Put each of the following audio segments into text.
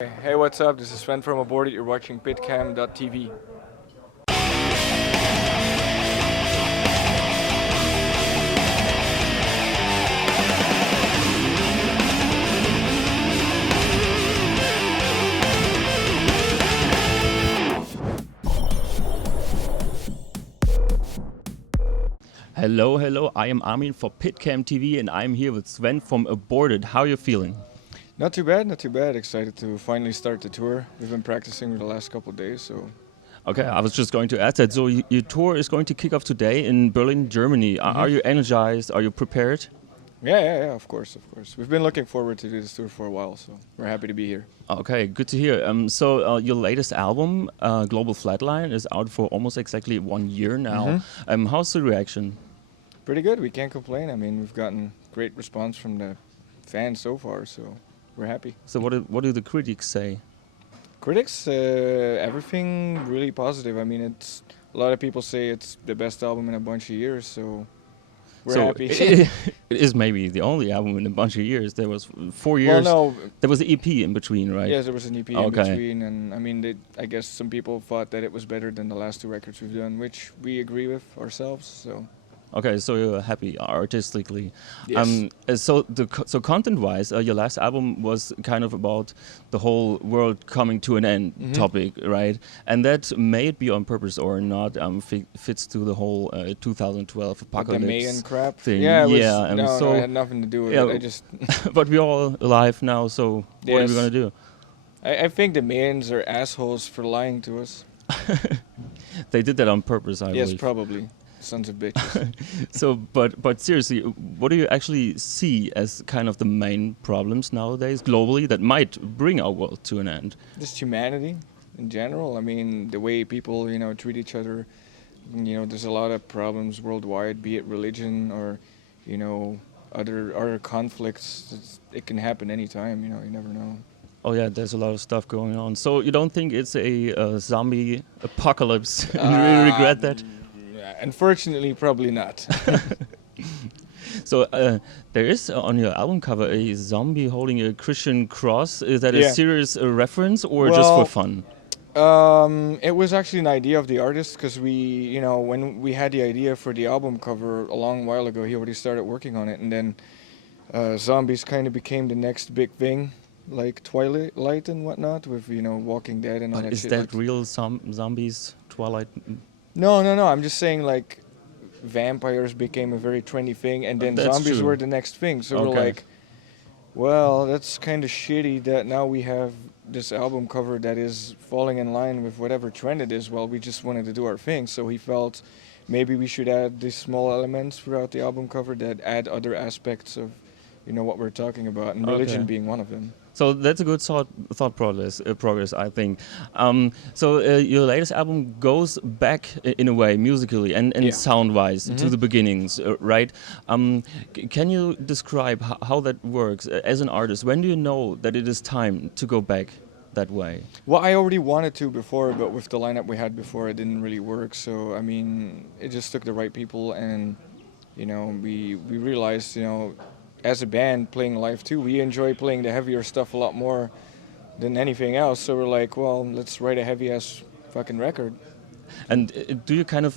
Hey, what's up? This is Sven from Aborted. You're watching PitCam.tv. Hello. I am Armin for PitCam TV, and I'm here with Sven from Aborted. How are you feeling? Not too bad, not too bad. Excited to finally start the tour. We've been practicing for the last couple of days, so. Okay, I was just going to ask that. So your tour is going to kick off today in Berlin, Germany. Are you energized? Are you prepared? Yeah, of course. We've been looking forward to this tour for a while, so we're happy to be here. Okay, good to hear. Your latest album, Global Flatline, is out for almost exactly 1 year now. How's the reaction? Pretty good, we can't complain. I mean, we've gotten great response from the fans so far, so we're happy. So what do the critics say? Critics, everything really positive. I mean, it's a lot of people say it's the best album in a bunch of years, so we're happy. It is maybe the only album in a bunch of years. There was 4 years. Well, no. There was an EP in between, right? Yes, there was an EP in between, and I mean, I guess some people thought that it was better than the last two records we've done, which we agree with ourselves. So. Okay, so you're happy artistically. Yes. So content-wise, your last album was kind of about the whole world coming to an end topic, right? And that may it be on purpose or not, fits to the whole 2012 apocalypse the Mayan crap thing. Yeah, So it had nothing to do with it. I just. But we're all alive now, so what are we gonna do? I think the Mayans are assholes for lying to us. They did that on purpose, I believe. Yes, probably. Sons of bitches. So, but seriously, what do you actually see as kind of the main problems nowadays globally that might bring our world to an end? Just humanity in general. I mean, the way people, treat each other. There's a lot of problems worldwide, be it religion or, other conflicts. It can happen anytime, you never know. Oh yeah, there's a lot of stuff going on. So you don't think it's a zombie apocalypse? You really regret that? Unfortunately, probably not. So there is on your album cover a zombie holding a Christian cross. Is that a serious reference or just for fun? It was actually an idea of the artist because when we had the idea for the album cover a long while ago, he already started working on it, and then zombies kind of became the next big thing, like Twilight and whatnot, with Walking Dead and all that shit. Is that real zombies? Twilight? No. I'm just saying, like, vampires became a very trendy thing, and then zombies were the next thing. So we're like, well, that's kind of shitty that now we have this album cover that is falling in line with whatever trend it is. Well, we just wanted to do our thing. So he felt maybe we should add these small elements throughout the album cover that add other aspects of, what we're talking about, and religion being one of them. So that's a good thought progress, I think. Your latest album goes back in a way musically and sound-wise to the beginnings, right? Can you describe how that works as an artist? When do you know that it is time to go back that way? Well, I already wanted to before, but with the lineup we had before, it didn't really work. So I mean, it just took the right people, and we realized, as a band playing live too, we enjoy playing the heavier stuff a lot more than anything else. So we're like, well, let's write a heavy-ass fucking record. And do you kind of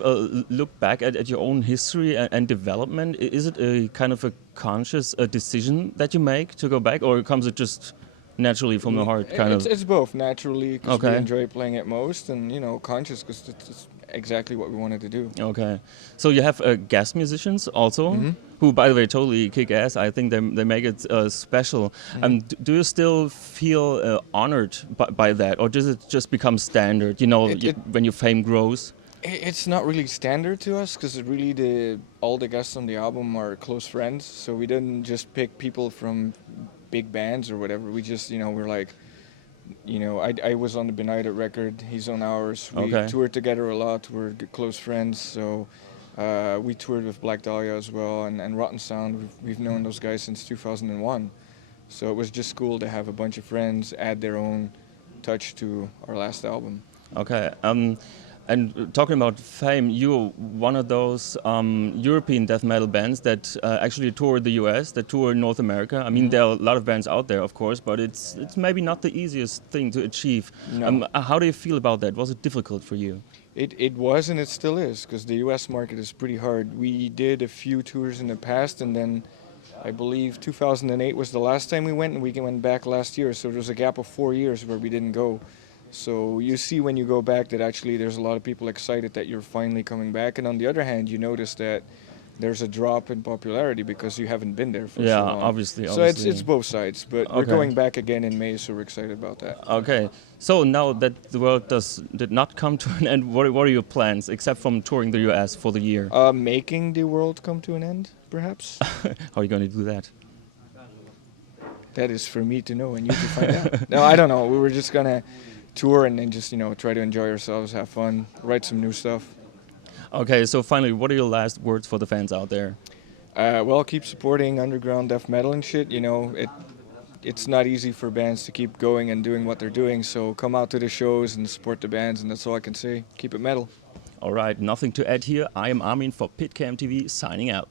look back at your own history and development? Is it a kind of a conscious decision that you make to go back, or comes it just naturally from the heart? It's both, naturally, because we enjoy playing it most, and conscious, because it's exactly what we wanted to do. Okay, so you have guest musicians also, who, by the way, totally kick ass. I think they make it special. Do you still feel honored by that, or does it just become standard? When your fame grows. It's not really standard to us, because really all the guests on the album are close friends. So we didn't just pick people from big bands or whatever. We just we're like. I was on the Benighted record, he's on ours. We toured together a lot, we're close friends, so we toured with Black Dahlia as well, and Rotten Sound. We've known those guys since 2001, so it was just cool to have a bunch of friends add their own touch to our last album. Okay, And talking about fame, you're one of those European death metal bands that actually tour the US, that tour North America. I mean, there are a lot of bands out there, of course, but it's maybe not the easiest thing to achieve. No. How do you feel about that? Was it difficult for you? It was and it still is, because the US market is pretty hard. We did a few tours in the past, and then I believe 2008 was the last time we went, and we went back last year, so there was a gap of 4 years where we didn't go. So you see when you go back that actually there's a lot of people excited that you're finally coming back, and on the other hand you notice that there's a drop in popularity because you haven't been there for so long. Yeah, obviously. So it's both sides, but we're going back again in May, so we're excited about that. Okay, so now that the world did not come to an end, what are your plans, except from touring the US for the year? Making the world come to an end, perhaps. How are you going to do that? That is for me to know and you to find out. No, I don't know. We were just going to tour and then just, try to enjoy ourselves, have fun, write some new stuff. Okay, so finally, what are your last words for the fans out there? Well, keep supporting underground death metal and shit. It's not easy for bands to keep going and doing what they're doing, so come out to the shows and support the bands, and that's all I can say. Keep it metal. All right, nothing to add here. I am Armin for PitCam TV, signing out.